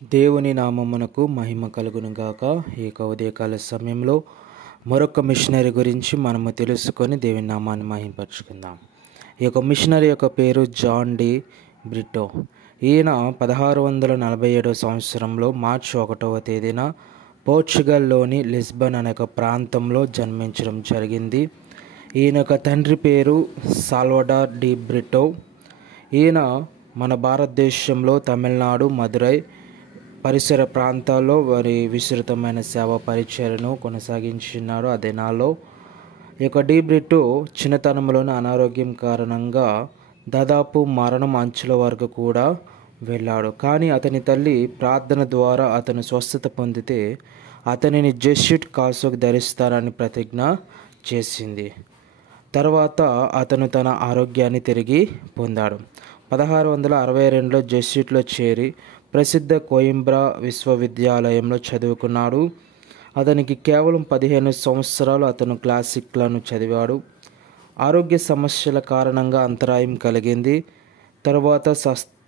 దేవుని నామమునకు మహిమ కలుగును గాక. ఈ ఉదయకాల సమయంలో మరొక మిషనరీ గురించి మనము తెలుసుకొని దేవుని నామాన్ని మహిమపరచుకుందాం. ఈ యొక్క మిషనరీ యొక్క పేరు జాన్ డి బ్రిటో. ఈయన 1647 సంవత్సరంలో మార్చి 1వ తేదీన పోర్చుగల్లోని లిస్బన్ అనే ఒక ప్రాంతంలో జన్మించడం జరిగింది. ఈయన యొక్క తండ్రి పేరు సాల్వడార్ డి బ్రిటో. ఈయన మన భారతదేశంలో తమిళనాడు, మదురై పరిసర ప్రాంతాల్లో వారి విస్తృతమైన సేవా పరిచర్యను కొనసాగించినారు. అదే నాలో ఈ యొక్క డి బ్రిటో చిన్నతనంలోని అనారోగ్యం కారణంగా దాదాపు మరణం అంచుల వరకు కూడా వెళ్ళాడు. కానీ అతని తల్లి ప్రార్థన ద్వారా అతను స్వస్థత పొందితే అతనిని జెస్యూట్ కాసుకు ధరిస్తారని ప్రతిజ్ఞ చేసింది. తర్వాత అతను తన ఆరోగ్యాన్ని తిరిగి పొందాడు. 1662లో జెస్యూట్లో చేరి ప్రసిద్ధ కోయింబ్రా విశ్వవిద్యాలయంలో చదువుకున్నాడు. అతనికి కేవలం 15 సంవత్సరాలు అతను క్లాసిక్లను చదివాడు. ఆరోగ్య సమస్యల కారణంగా అంతరాయం కలిగింది. తర్వాత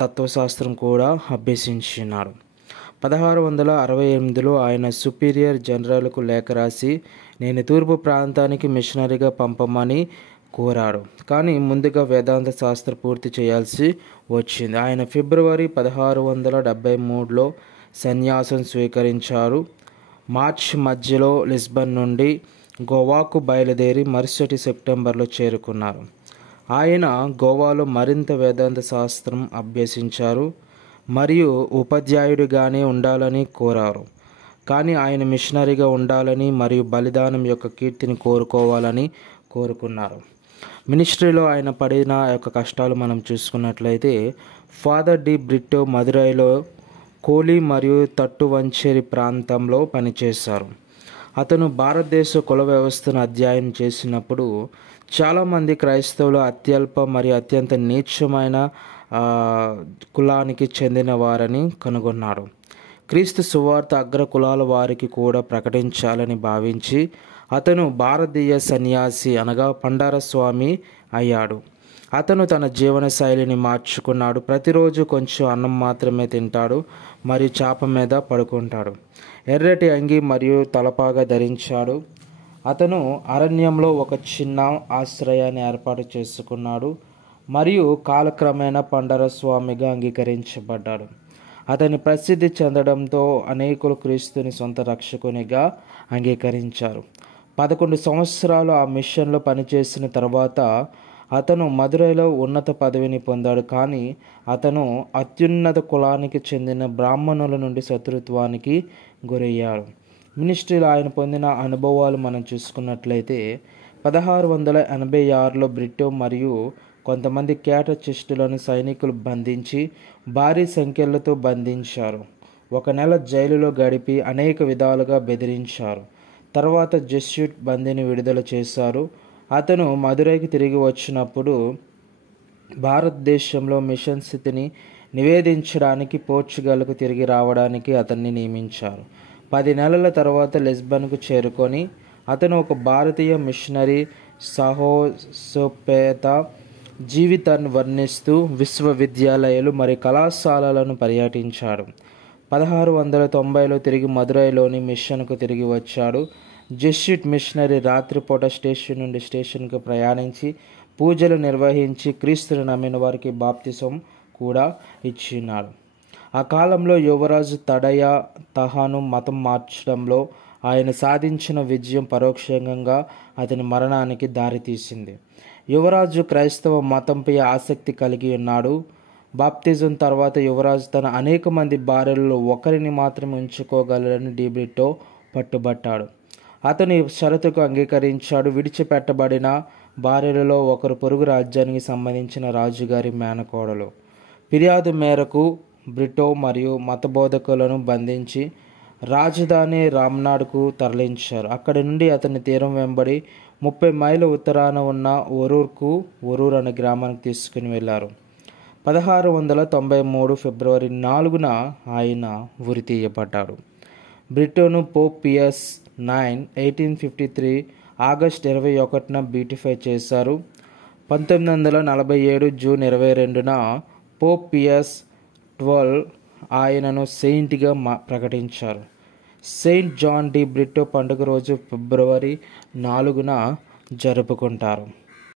తత్వశాస్త్రం కూడా అభ్యసించినాడు. 1668లో ఆయన సుపీరియర్ జనరల్కు లేఖ రాసి నేను తూర్పు ప్రాంతానికి మిషనరీగా పంపమని కోరాడు. కానీ ముందుగా వేదాంత శాస్త్ర పూర్తి చేయాల్సి వచ్చింది. ఆయన ఫిబ్రవరి 1673లో సన్యాసం స్వీకరించారు. మార్చి మధ్యలో లిస్బన్ నుండి గోవాకు బయలుదేరి మరుసటి సెప్టెంబర్లో చేరుకున్నారు. ఆయన గోవాలో మరింత వేదాంత శాస్త్రం అభ్యసించారు మరియు ఉపాధ్యాయుడిగానే ఉండాలని కోరారు. కానీ ఆయన మిషనరీగా ఉండాలని మరియు బలిదానం యొక్క కీర్తిని కోరుకోవాలని కోరుకున్నారు. మినిస్ట్రీలో ఆయన పడిన యొక్క కష్టాలు మనం చూసుకున్నట్లయితే ఫాదర్ డి బ్రిటో మదురైలో కోలి మరియు తట్టువంచేరి ప్రాంతంలో పనిచేశారు. అతను భారతదేశ కుల వ్యవస్థను అధ్యయనం చేసినప్పుడు చాలామంది క్రైస్తవులు అత్యల్ప మరియు అత్యంత నీచమైన కులానికి చెందిన వారని కనుగొన్నాడు. క్రీస్తు సువార్త అగ్ర కులాల వారికి కూడా ప్రకటించాలని భావించి అతను భారతీయ సన్యాసి అనగా పండారస్వామి అయ్యాడు. అతను తన జీవన శైలిని మార్చుకున్నాడు. ప్రతిరోజు కొంచెం అన్నం మాత్రమే తింటాడు మరియు చాప మీద పడుకుంటాడు. ఎర్రటి అంగి మరియు తలపాగా ధరించాడు. అతను అరణ్యంలో ఒక చిన్న ఆశ్రయాన్ని ఏర్పాటు చేసుకున్నాడు మరియు కాలక్రమేణా పండారస్వామిగా అంగీకరించబడ్డాడు. అతని ప్రసిద్ధి చెందడంతో అనేకులు క్రీస్తుని సొంత రక్షకునిగా అంగీకరించారు. 11 సంవత్సరాలు ఆ మిషన్లో పనిచేసిన తర్వాత అతను మదురైలో ఉన్నత పదవిని పొందాడు. కానీ అతను అత్యున్నత కులానికి చెందిన బ్రాహ్మణుల నుండి శత్రుత్వానికి గురయ్యాడు. మినిస్ట్రీలో ఆయన పొందిన అనుభవాలు మనం చూసుకున్నట్లయితే 1686లో బ్రిటో మరియు కొంతమంది కేటచిస్టులను సైనికులు బంధించి భారీ సంఖ్యలతో బంధించారు. 1 నెల జైలులో గడిపి అనేక విధాలుగా బెదిరించారు. తర్వాత జెస్యూట్ బందీని విడుదల చేశారు. అతను మదురైకి తిరిగి వచ్చినప్పుడు భారతదేశంలో మిషన్ స్థితిని నివేదించడానికి పోర్చుగల్కు తిరిగి రావడానికి అతన్ని నియమించారు. 10 నెలల తర్వాత లిస్బన్కు చేరుకొని అతను ఒక భారతీయ మిషనరీ సాహసోపేత జీవితాన్ని వర్ణిస్తూ విశ్వవిద్యాలయాలు మరియు కళాశాలలను పర్యటించాడు. 1690లో తిరిగి మదురైలోని మిషన్కు తిరిగి వచ్చాడు. జెస్యూట్ మిషనరీ రాత్రిపూట స్టేషన్ నుండి స్టేషన్కు ప్రయాణించి పూజలు నిర్వహించి క్రీస్తుని నమ్మిన వారికి బాప్తిసం కూడా ఇచ్చినాడు. ఆ కాలంలో యువరాజు తడయ తహాను మతం మార్చడంలో ఆయన సాధించిన విజయం పరోక్షంగా అతని మరణానికి దారితీసింది. యువరాజు క్రైస్తవ మతంపై ఆసక్తి కలిగి ఉన్నాడు. బాప్తిజం తర్వాత యువరాజు తన అనేక మంది భార్యలలో ఒకరిని మాత్రమే ఉంచుకోగలరని డి బ్రిటో పట్టుబట్టాడు. అతను ఈ షరతుకు అంగీకరించాడు. విడిచిపెట్టబడిన భార్యలలో ఒకరు పొరుగు రాజ్యానికి సంబంధించిన రాజుగారి మేనకోడలు. ఫిర్యాదు మేరకు బ్రిటో మరియు మత బోధకులను బంధించి రాజధాని రామ్నాడ్కు తరలించారు. అక్కడి నుండి అతని తీరం వెంబడి 30 మైళ్ళ ఉత్తరాన ఉన్న ఒరూర్ అనే గ్రామానికి తీసుకుని వెళ్ళారు. 1693 ఫిబ్రవరి 4న ఆయన ఉరి తీయబడ్డాడు. బ్రిటోను పోప్ పియస్ 9 1853 ఆగస్టు 21న బీటిఫై చేశారు. 1947 జూన్ 22న పోప్ పియస్ 12 ఆయనను సెయింట్గా ప్రకటించారు. సెయింట్ జాన్ డి బ్రిటో పండుగ రోజు ఫిబ్రవరి 4న జరుపుకుంటారు.